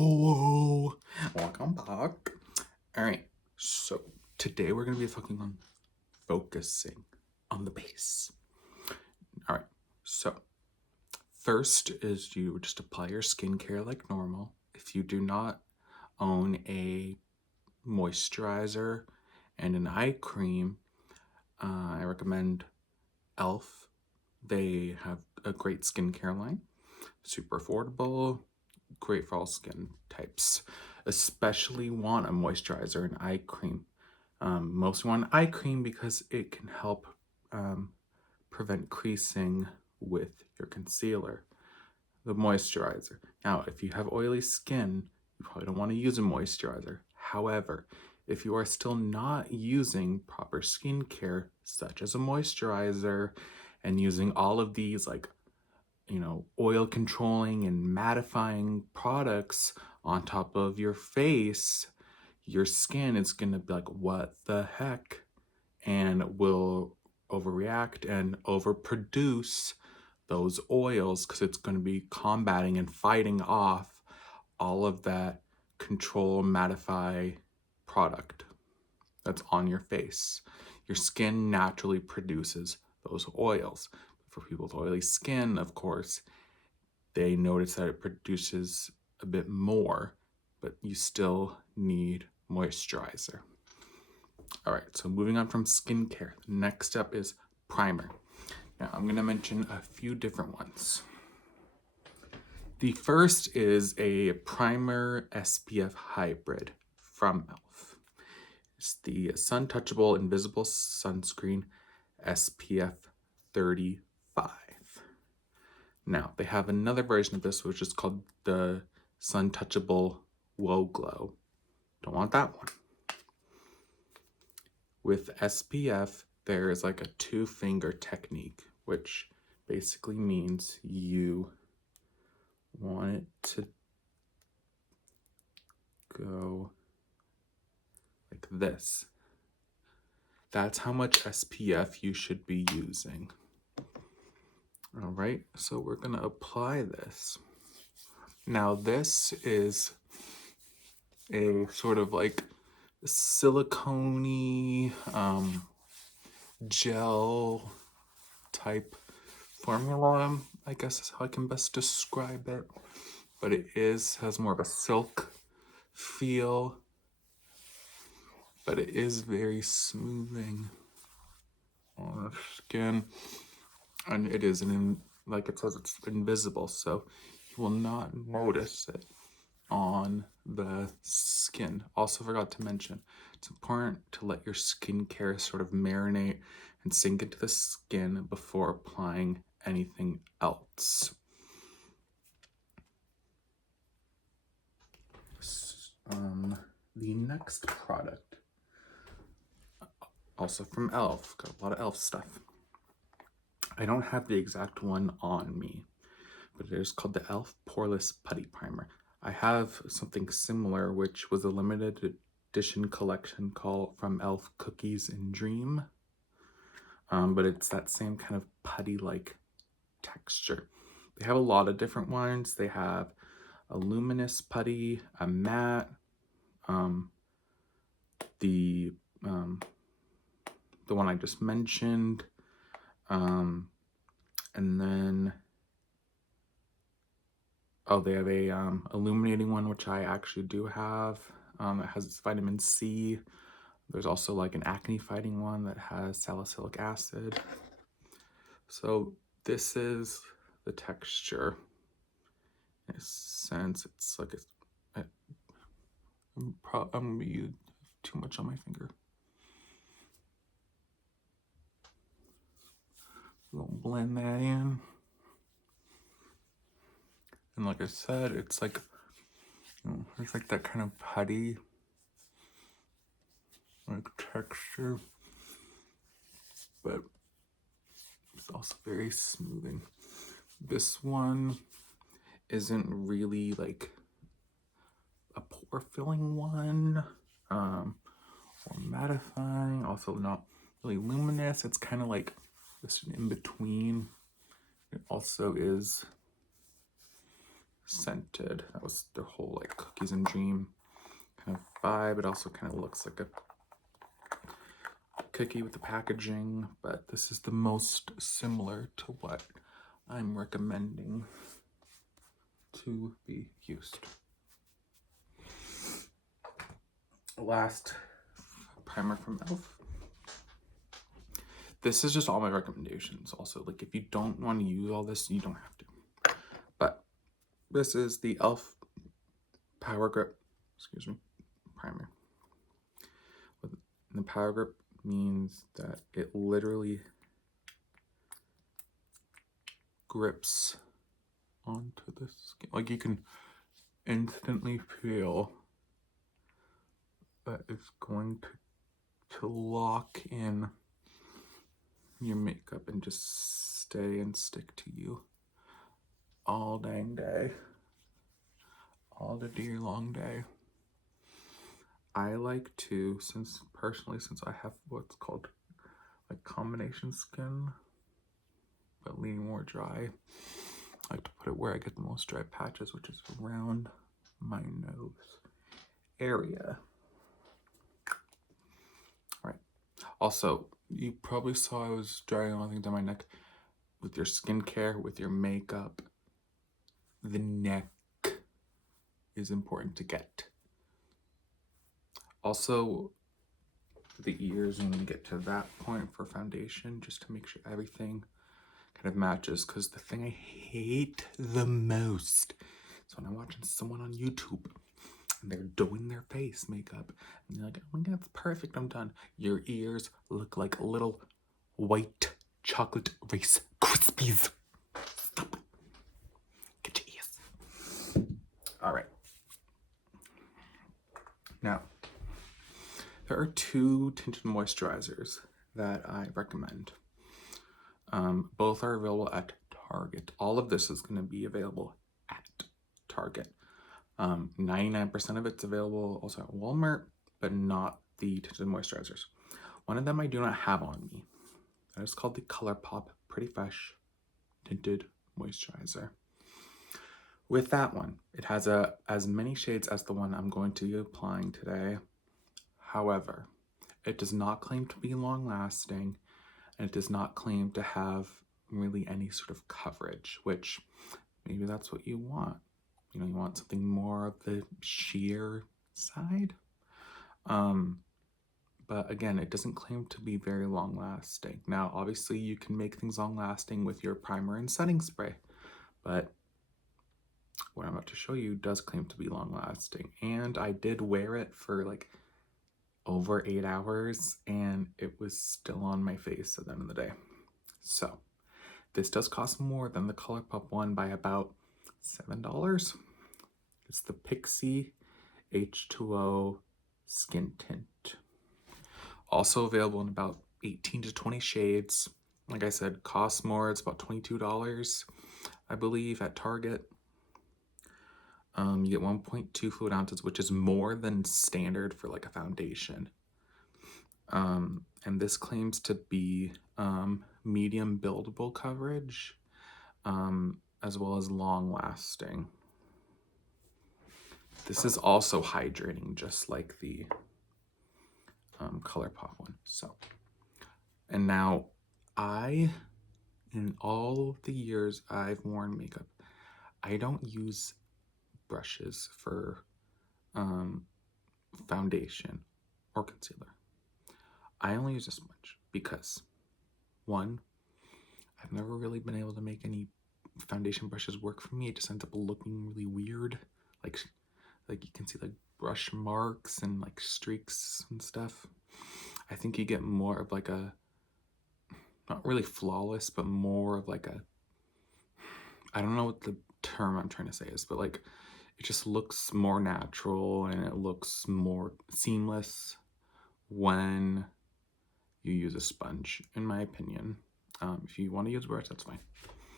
Hello, welcome back. All right, so today we're gonna be focusing on the base. All right, so first is you just apply your skincare like normal. If you do not own a moisturizer and an eye cream, I recommend e.l.f. They have a great skincare line, super affordable, great for all skin types. Especially want a moisturizer and eye cream. Most want eye cream because it can help prevent creasing with your concealer. The moisturizer. Now, if you have oily skin, you probably don't want to use a moisturizer. However, if you are still not using proper skincare, such as a moisturizer, and using all of these oil controlling and mattifying products on top of your face, your skin is going to be like, what the heck? And will overreact and overproduce those oils because it's going to be combating and fighting off all of that control mattify product that's on your face. Your skin naturally produces those oils. For people with oily skin, of course, they notice that it produces a bit more, but you still need moisturizer. All right, so moving on from skincare, the next step is primer. Now, I'm going to mention a few different ones. The first is a primer SPF hybrid from e.l.f. It's the Sun Touchable Invisible Sunscreen SPF 35. Now, they have another version of this, which is called the Sun Touchable Whoa Glow. Don't want that one. With SPF, there is like a 2-finger technique, which basically means you want it to go like this. That's how much SPF you should be using. All right, so we're gonna apply this. Now this is a sort of like silicone-y gel type formula, I guess is how I can best describe it. But it has more of a silk feel, but it is very smoothing on the skin, and it is like it says, it's invisible, so you will not notice it on the skin. Also forgot to mention, it's important to let your skincare sort of marinate and sink into the skin before applying anything else. The next product, also from e.l.f., got a lot of e.l.f. stuff. I don't have the exact one on me, but it is called the e.l.f. Poreless Putty Primer. I have something similar, which was a limited edition collection called from e.l.f. Cookies and Dream, but it's that same kind of putty-like texture. They have a lot of different ones. They have a luminous putty, a matte, the one I just mentioned, and then they have a illuminating one, which I actually do have. It has vitamin C. There's also like an acne fighting one that has salicylic acid. So this is the texture. In a sense, it's like I'm gonna be too much on my finger. We'll blend that in. And like I said, it's like, there's like that kind of putty like texture, but it's also very smoothing. This one isn't really like a pore filling one, or mattifying, also not really luminous. It's kind of like just in between. It also is scented. That was the whole like cookies and dream kind of vibe. It also kind of looks like a cookie with the packaging, but this is the most similar to what I'm recommending to be used. Last primer from e.l.f. This is just all my recommendations. Also, like if you don't want to use all this, you don't have to. But this is the e.l.f. Power Grip, primer. The Power Grip means that it literally grips onto the skin. Like you can instantly feel that it's going to lock in your makeup and just stay and stick to you all dang day, all the dear long day. I like to, since I have what's called like combination skin, but leaning more dry, I like to put it where I get the most dry patches, which is around my nose area. All right. Also, you probably saw I was drying all things down my neck. With your skincare, with your makeup, the neck is important to get. Also, the ears when we get to that point for foundation, just to make sure everything kind of matches. Because the thing I hate the most is when I'm watching someone on YouTube and they're doing their face makeup and they're like, oh my god, it's perfect, I'm done. Your ears look like little white chocolate Rice Krispies. Stop. Get your ears. All right. Now, there are 2 tinted moisturizers that I recommend. Both are available at Target. All of this is going to be available at Target. 99% of it's available also at Walmart, but not the tinted moisturizers. One of them I do not have on me. That is called the ColourPop Pretty Fresh Tinted Moisturizer. With that one, it has as many shades as the one I'm going to be applying today. However, it does not claim to be long lasting, and it does not claim to have really any sort of coverage, which maybe that's what you want. You know, you want something more of the sheer side. But again, it doesn't claim to be very long lasting. Now, obviously you can make things long lasting with your primer and setting spray, but what I'm about to show you does claim to be long lasting. And I did wear it for like over 8 hours and it was still on my face at the end of the day. So this does cost more than the ColourPop one by about $7. It's the Pixi H2O Skin Tint. Also available in about 18 to 20 shades. Like I said, costs more. It's about $22, I believe, at Target. You get 1.2 fluid ounces, which is more than standard for like a foundation. And this claims to be medium buildable coverage, as well as long lasting. This is also hydrating, just like the ColourPop one. So, and now in all the years I've worn makeup, I don't use brushes for foundation or concealer. I only use a sponge because, one, I've never really been able to make any foundation brushes work for me. It just ends up looking really weird. Like you can see like brush marks and like streaks and stuff. I think you get more of like a, not really flawless, but more of like a, I don't know what the term I'm trying to say is, but like it just looks more natural and it looks more seamless when you use a sponge, in my opinion. If you want to use a brush, that's fine.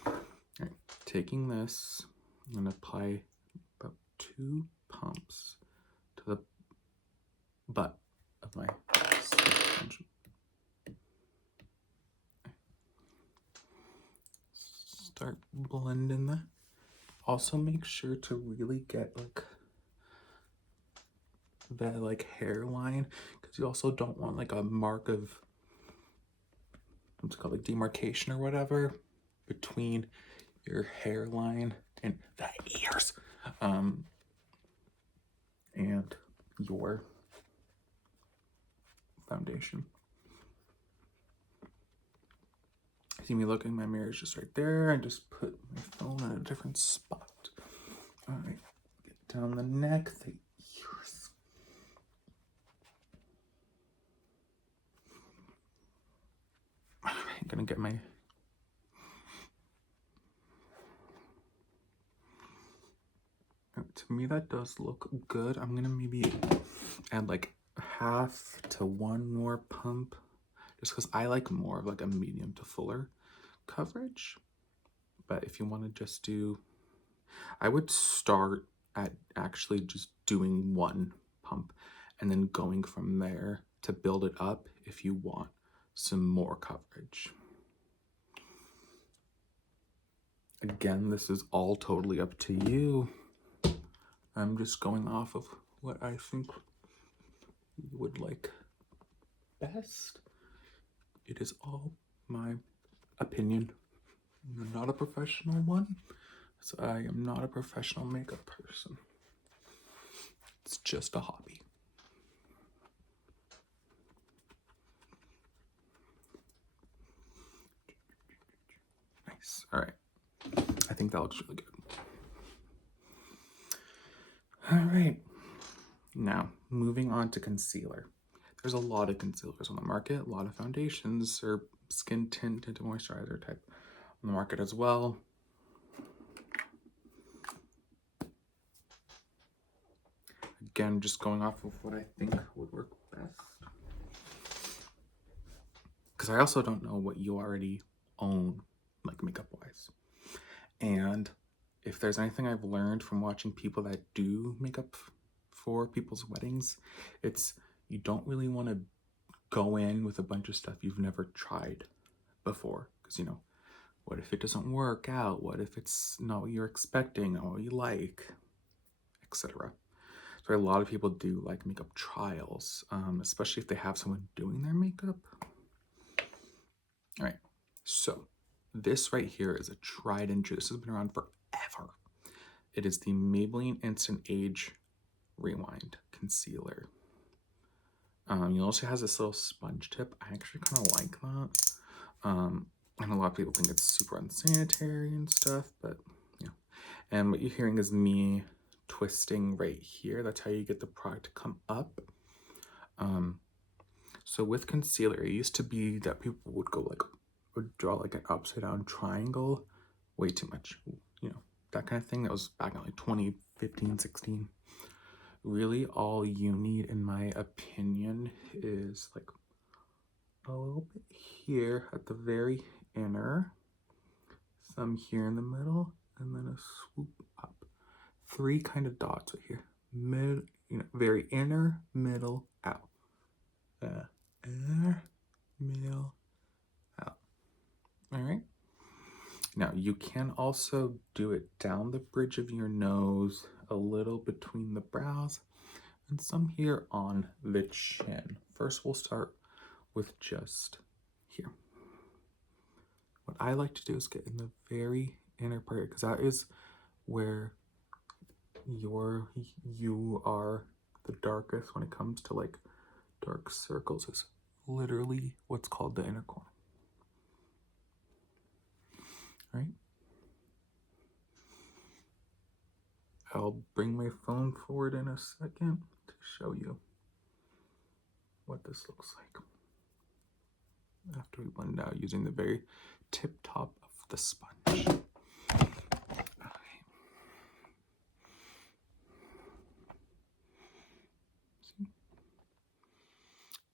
All right, taking this, I'm gonna apply about 2 pumps to the butt of my sponge. Start blending that Also make sure to really get like that like hairline, because you also don't want like a mark of what's it called, like demarcation or whatever between your hairline and the ears and your foundation. See me looking, my mirror is just right there. I just put my phone in a different spot. All right, get down the neck, the ears. All right, I'm gonna get my to me that does look good. I'm gonna maybe add like half to one more pump, just because I like more of like a medium to fuller coverage. But if you want to just do, I would start at actually just doing one pump and then going from there to build it up if you want some more coverage. Again, this is all totally up to you. I'm just going off of what I think you would like best. It is all my opinion. I'm not a professional one, so I am not a professional makeup person. It's just a hobby. Nice. All right. I think that looks really good. All right. Now, moving on to concealer. There's a lot of concealers on the market, a lot of foundations or skin tint tinted moisturizer type on the market as well. Again, just going off of what I think would work best. Because I also don't know what you already own, like makeup-wise. And if there's anything I've learned from watching people that do makeup for people's weddings, it's you don't really want to go in with a bunch of stuff you've never tried before. Because, you know, what if it doesn't work out? What if it's not what you're expecting or what you like, etc. So a lot of people do like makeup trials, especially if they have someone doing their makeup. All right, so this right here is a tried and true. This has been around forever. It is the Maybelline Instant Age Rewind Concealer. It also has this little sponge tip. I actually kind of like that. And a lot of people think it's super unsanitary and stuff, but yeah. And what you're hearing is me twisting right here. That's how you get the product to come up. So with concealer, it used to be that people would draw like an upside down triangle. Way too much, you know, that kind of thing. That was back in like 2015, 16. Really all you need, in my opinion, is like a little bit here at the very inner, some here in the middle, and then a swoop up. 3 kind of dots right here. Mid, you know, very inner, middle, out. Inner, middle, out. All right. Now you can also do it down the bridge of your nose, a little between the brows, and some here on the chin. First, we'll start with just here. What I like to do is get in the very inner part, because that is where you are the darkest when it comes to like dark circles. Is literally what's called the inner corner. Right? I'll bring my phone forward in a second to show you what this looks like after we blend out using the very tip top of the sponge. See?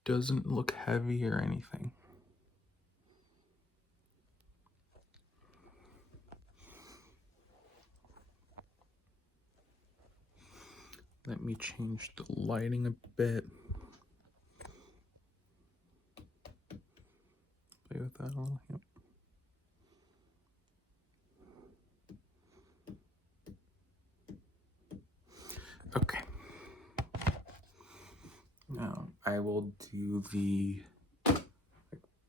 Doesn't look heavy or anything. Let me change the lighting a bit. Play with that a little. Yep. Okay. Now I will do the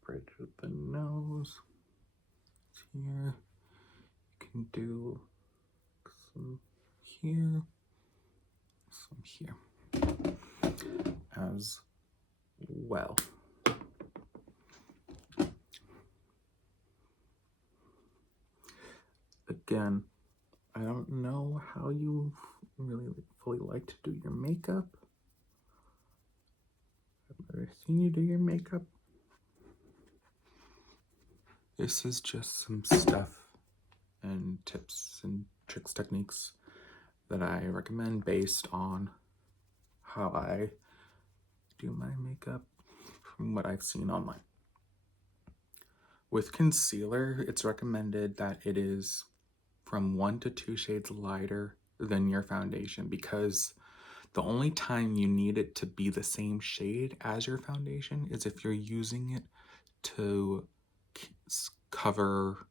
bridge of the nose here. You can do some here, some here as well. Again, I don't know how you really fully like to do your makeup. I've never seen you do your makeup. This is just some stuff and tips and tricks, techniques that I recommend based on how I do my makeup from what I've seen online. With concealer, it's recommended that it is from 1 to 2 shades lighter than your foundation, because the only time you need it to be the same shade as your foundation is if you're using it to cover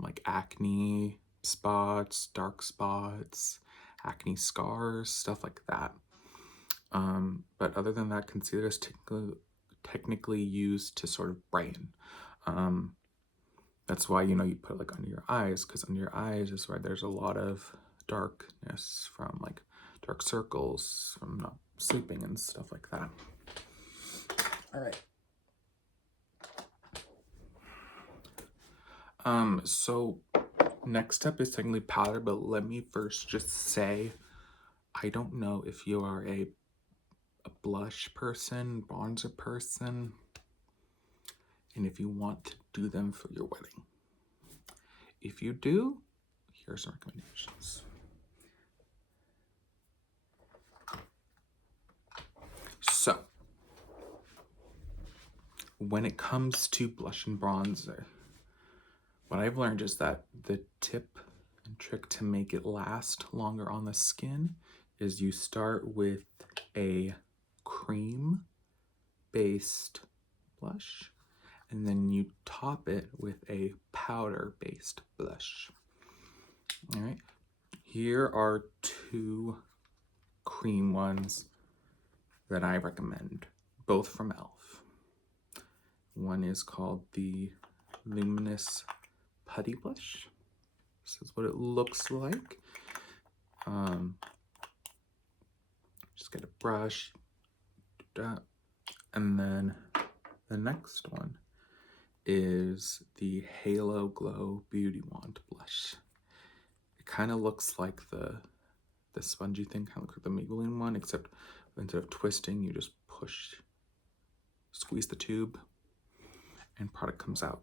like acne spots, dark spots, acne scars, stuff like that. But other than that, concealer is technically used to sort of brighten. That's why, you know, you put like under your eyes, because under your eyes is where there's a lot of darkness from like dark circles from not sleeping and stuff like that. All right. So next step is technically powder, but let me first just say, I don't know if you are a blush person, bronzer person, and if you want to do them for your wedding. If you do, here's some recommendations. So, when it comes to blush and bronzer, what I've learned is that the tip and trick to make it last longer on the skin is you start with a cream-based blush, and then you top it with a powder-based blush. All right, here are 2 cream ones that I recommend, both from e.l.f. One is called the Luminous Putty Blush. This is what it looks like. Just get a brush, do that. And then the next one is the Halo Glow Beauty Wand Blush. It kind of looks like the spongy thing, kind of looks like the Maybelline one, except instead of twisting, you just squeeze the tube, and product comes out.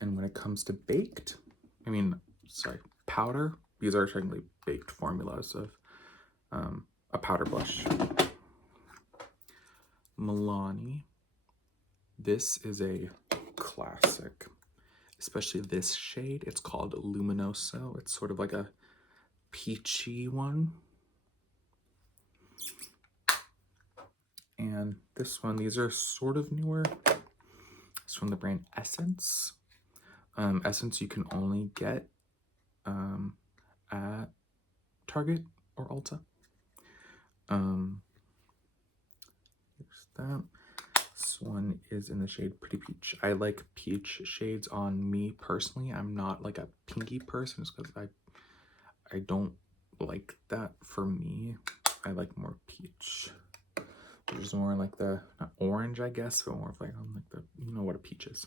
And when it comes to powder, these are technically baked formulas of a powder blush. Milani, this is a classic, especially this shade. It's called Luminoso. It's sort of like a peachy one. And this one, these are sort of newer. It's from the brand Essence. Essence you can only get at Target or Ulta. Here's that. This one is in the shade Pretty Peach. I like peach shades on me personally. I'm not like a pinky person just because I don't like that for me. I like more peach, which is more like the, not orange, I guess, but more of like on like the, you know what a peach is.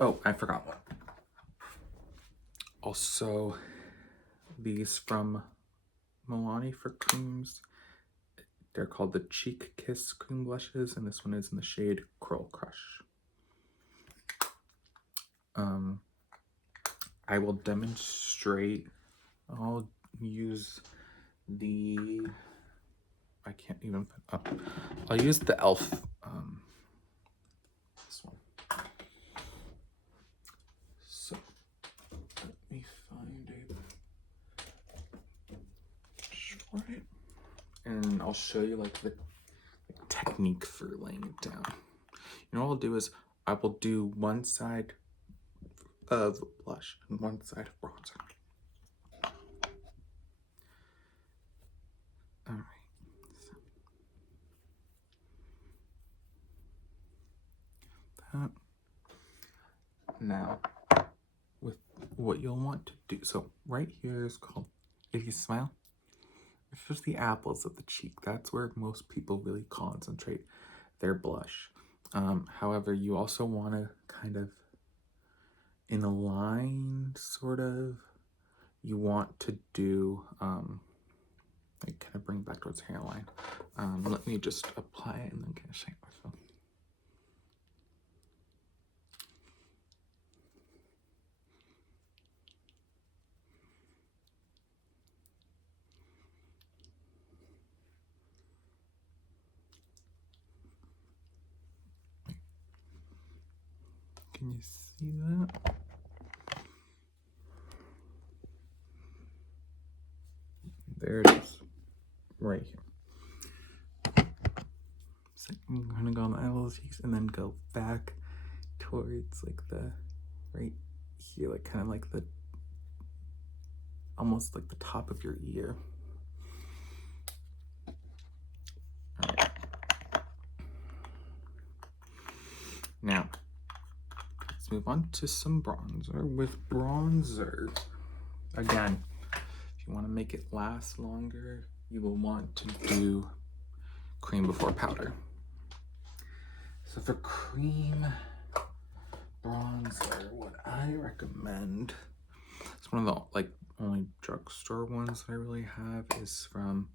Oh, I forgot one. Also, these from Milani for creams. They're called the Cheek Kiss cream blushes, and this one is in the shade Curl Crush. I will demonstrate. I'll use the, I can't even put up. I'll use the e.l.f. This one. So let me find a short, and I'll show you like the technique for laying it down. You know what I'll do is I will do one side of blush and one side of bronzer. Now, with what you'll want to do, so right here is called, if you smile, it's just the apples of the cheek. That's where most people really concentrate their blush. However, you also want to kind of, in a line, sort of, you want to do, like kind of bring back towards hairline. Let me just apply it and then kind of shake myself. Can you see that? There it is, right here. So I'm gonna go on the eyeball cheeks and then go back towards like the, right here, like kind of like the, almost like the top of your ear. All right. Now, let's move on to some bronzer. With bronzer, again, if you want to make it last longer, you will want to do cream before powder. So for cream bronzer, what I recommend, it's one of the like only drugstore ones that I really have, is from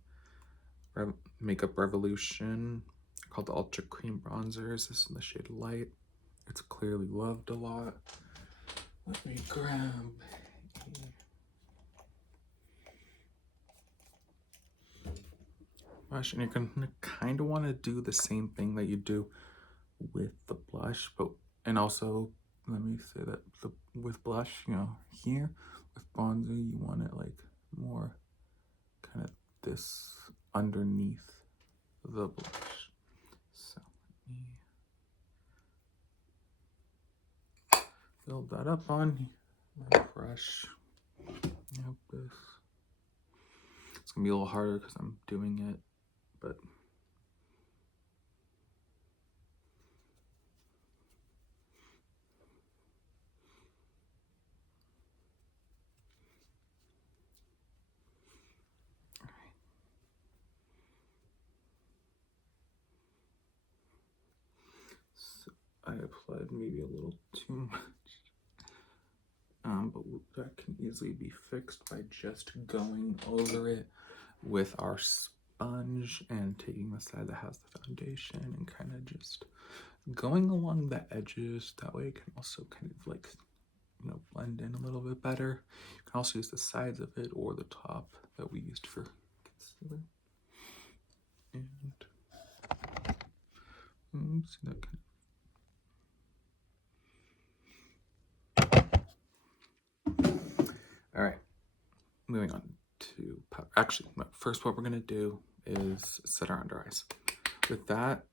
Makeup Revolution, called the Ultra Cream Bronzers. This is in the shade Light. It's clearly loved a lot. Let me grab blush, and you're gonna kind of want to do the same thing that you do with the blush, but, and also let me say that with blush, you know, here with bronzer, you want it like more kind of this underneath the blush. So let me build that up on my brush. Yep, this. It's gonna be a little harder because I'm doing it, but so I applied maybe a little too much. But that can easily be fixed by just going over it with our sponge and taking the side that has the foundation and kind of just going along the edges. That way it can also kind of like, you know, blend in a little bit better. You can also use the sides of it or the top that we used for concealer. And see that kind of. All right, moving on to powder. Actually, first what we're gonna do is set our under eyes. With that,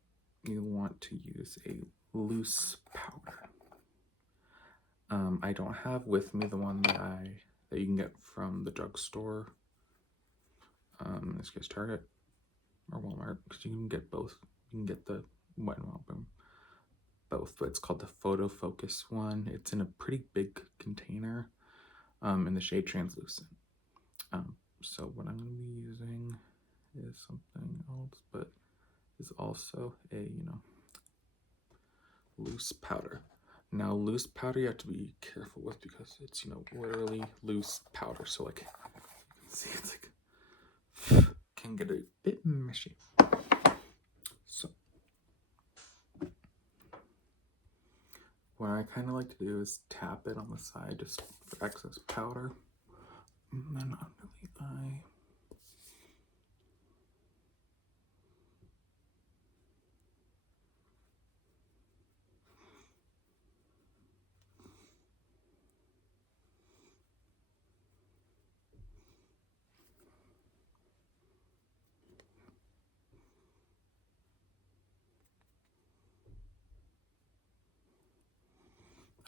you want to use a loose powder. I don't have with me the one that you can get from the drugstore. In this case, Target or Walmart, because you can get both. You can get the Wet n Wild both, but it's called the Photo Focus one. It's in a pretty big container, in the shade Translucent. So what I'm going to be using is something else, but is also a, you know, loose powder. Now, loose powder you have to be careful with because it's, you know, literally loose powder. So like, you can see it's like, can get a bit mushy. So what I kind of like to do is tap it on the side just for excess powder. And then under the eye.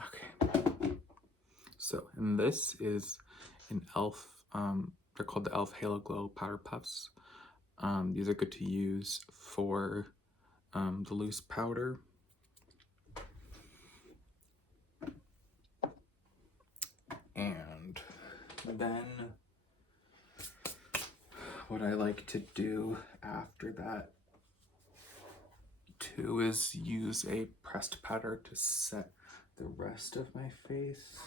Okay. So, and this is an e.l.f. They're called the e.l.f. Halo Glow Powder Puffs. These are good to use for the loose powder. And then what I like to do after that too is use a pressed powder to set the rest of my face.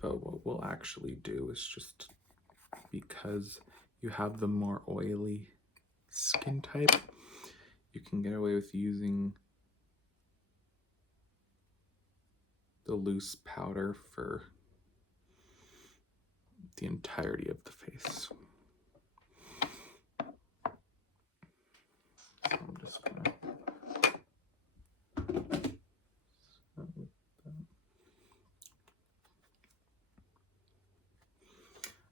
But what we'll actually do is just, because you have the more oily skin type, you can get away with using the loose powder for the entirety of the face. So I'm just gonna start with that.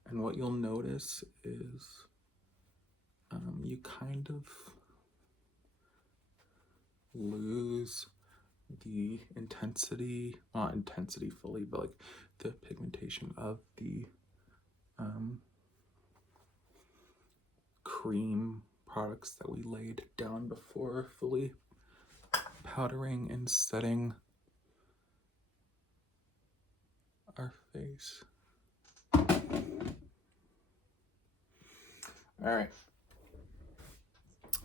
And what you'll notice is you kind of lose the intensity, not intensity fully, but like the pigmentation of the cream products that we laid down before fully powdering and setting our face. All right.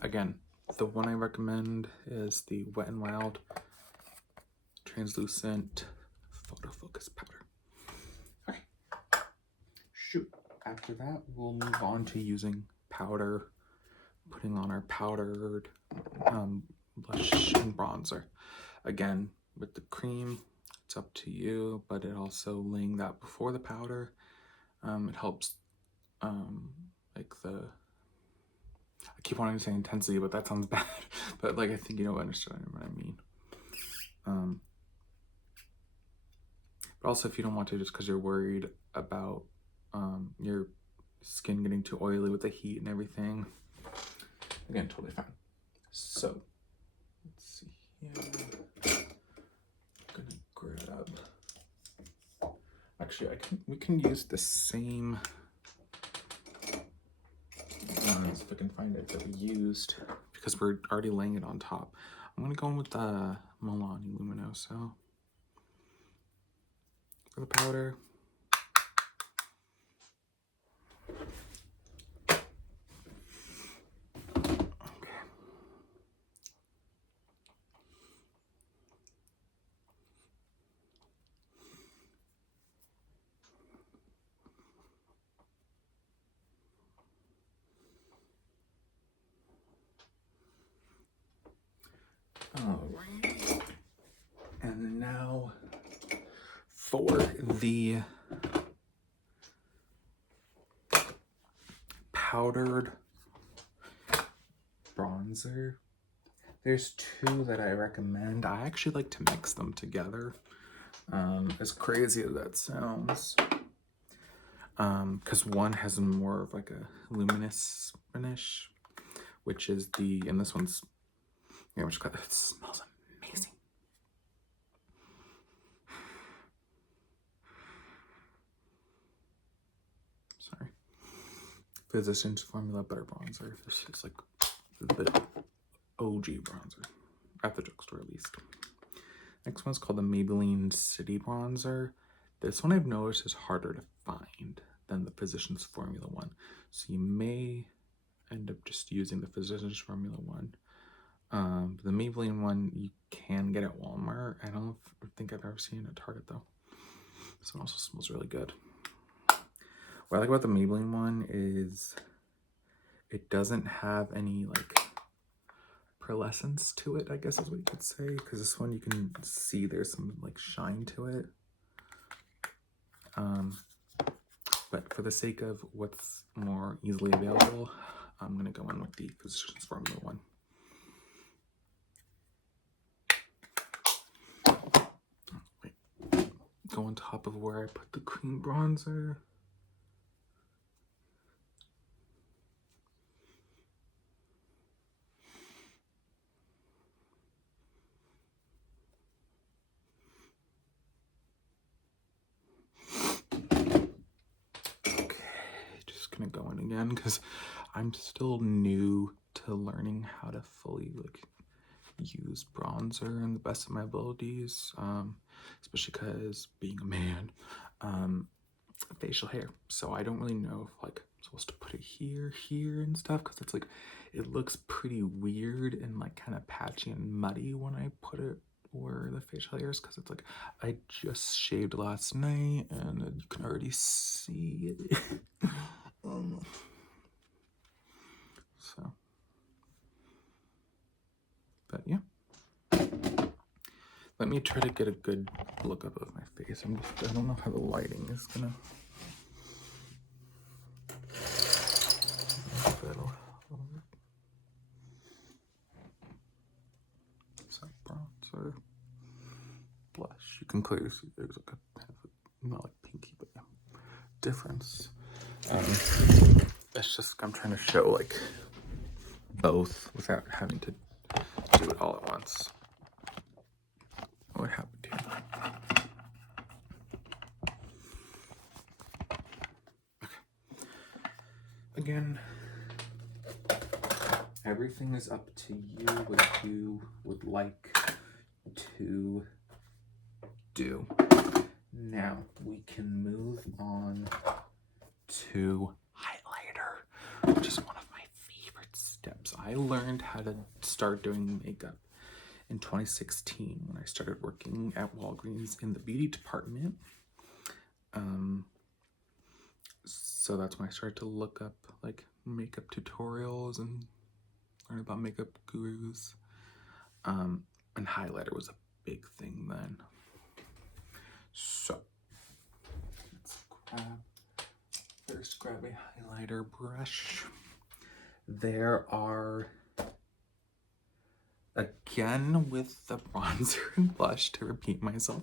Again, the one I recommend is the Wet n Wild Translucent Photo Focus Powder. Okay. Shoot. After that, we'll move on to using powder, putting on our powdered blush and bronzer. Again, with the cream, it's up to you, but it also laying that before the powder, it helps like the, I keep wanting to say intensity, but that sounds bad. But like, I think you know what I mean. But also, if you don't want to, just because you're worried about your skin getting too oily with the heat and everything, again, totally fine. So let's see here. I'm gonna grab. Actually, we can use the same ones if I can find it that we used, because we're already laying it on top. I'm gonna go in with the Milani Luminoso for the powder. Alright, and now for the powdered bronzer, there's two that I recommend. I actually like to mix them together, as crazy as that sounds, because one has more of like a luminous finish, which is the, and this one's, yeah, which it smells amazing. Sorry. Physicians Formula Butter Bronzer. This is like the OG bronzer at the drugstore, at least. Next one's called the Maybelline City Bronzer. This one I've noticed is harder to find than the Physicians Formula one, so you may end up just using the Physicians Formula one. The Maybelline one you can get at Walmart. I don't think I've ever seen it at Target though. This one also smells really good. What I like about the Maybelline one is it doesn't have any like pearlescence to it, I guess is what you could say, because this one you can see there's some like shine to it. But for the sake of what's more easily available, I'm gonna go in with the Physicians Formula one. Wait. Go on top of where I put the cream bronzer. Gonna go in again because I'm still new to learning how to fully like use bronzer in the best of my abilities, especially because being a man, facial hair. So I don't really know if like I'm supposed to put it here and stuff, because it's like it looks pretty weird and like kind of patchy and muddy when I put it where the facial hair is, because it's like I just shaved last night and you can already see it. So, but yeah. Let me try to get a good look up of my face. I don't know how the lighting is gonna. So bronzer, blush. You can clearly see there's like a not like pinky, but yeah, difference. It's just I'm trying to show like both without having to do it all at once. What happened here? Okay. Again, everything is up to you what you would like to do. Now we can move on to highlighter, which is one of my favorite steps. I learned how to start doing makeup in 2016 when I started working at Walgreens in the beauty department. So that's when I started to look up like makeup tutorials and learn about makeup gurus. And highlighter was a big thing then. So let's first grab a highlighter brush. There are, again with the bronzer and blush, to repeat myself,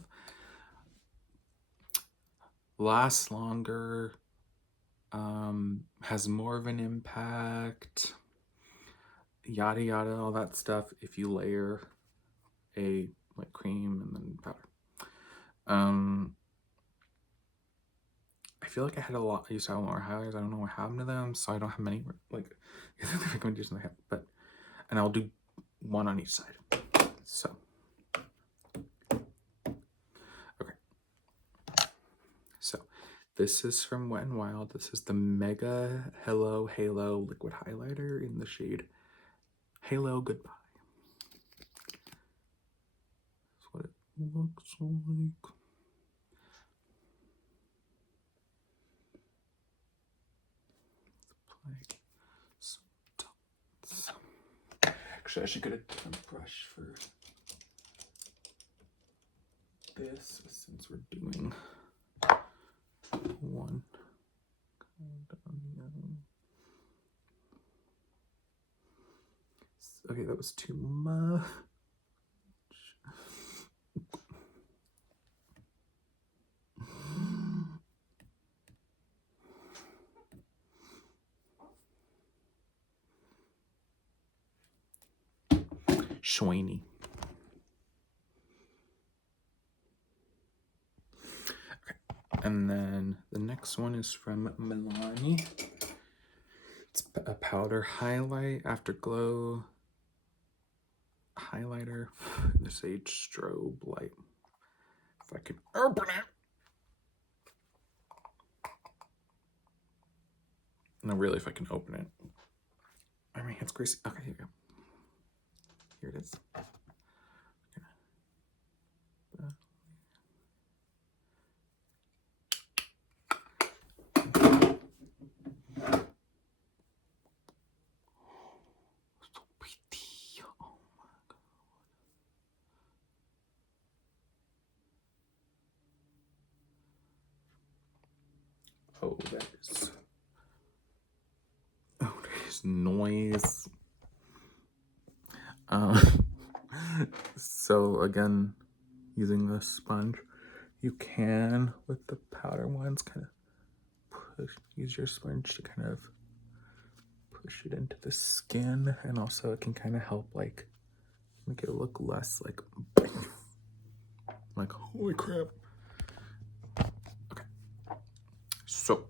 lasts longer, has more of an impact, yada yada, all that stuff, if you layer a like cream and then powder. I feel like I used to have more highlighters. I don't know what happened to them, so I don't have many like the recommendations I have, but and I'll do one on each side. So okay, so this is from Wet n Wild. This is the Mega Hello Halo liquid highlighter in the shade Halo Goodbye. That's what it looks like. Actually, I should get a different brush for this since we're doing one. Okay, that was too much. Shiny. Okay, and then the next one is from Milani. It's a powder highlight afterglow highlighter. This Age Strobe Light. If I can open it. No, really, if I can open it. My hand's greasy. Okay, here we go. Here it is. So pretty. Oh my god. Oh, that is. Oh, there's noise. So again, using the sponge, you can with the powder ones kind of use your sponge to kind of push it into the skin, and also it can kind of help like make it look less like holy crap. Okay, so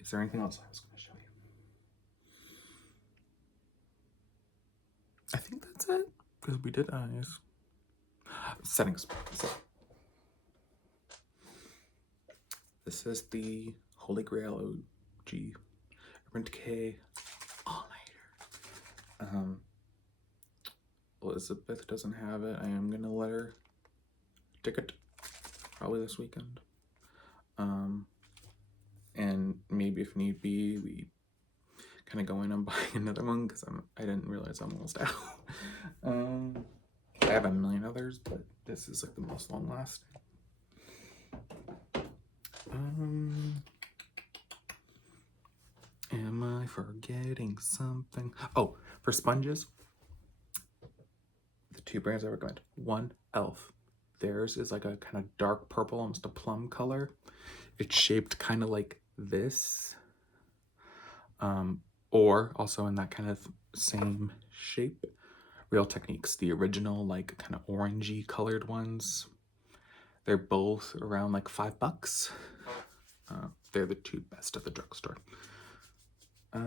is there anything else I was going to show you? I think that's it, because we did eyes. Settings. So This is the Holy Grail OG Urban Decay All-Nighter. Elizabeth doesn't have it. I am gonna let her take it probably this weekend. And maybe if need be, we kind of go in and buy another one because I didn't realize I'm almost out. I have a million others, but this is like the most long lasting. Am I forgetting something? Oh, for sponges, the two brands I recommend. One, Elf. Theirs is like a kind of dark purple, almost a plum color. It's shaped kind of like this. Or also in that kind of same shape. Real Techniques, the original like kind of orangey colored ones. They're both around like $5. They're the two best at the drugstore. I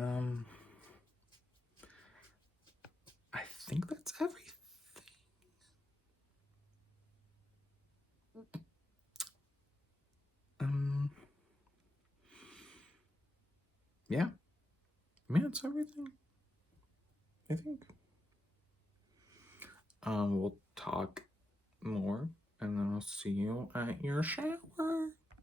think that's everything. Yeah. That's everything. I think. We'll talk more, and then I'll see you at your shower.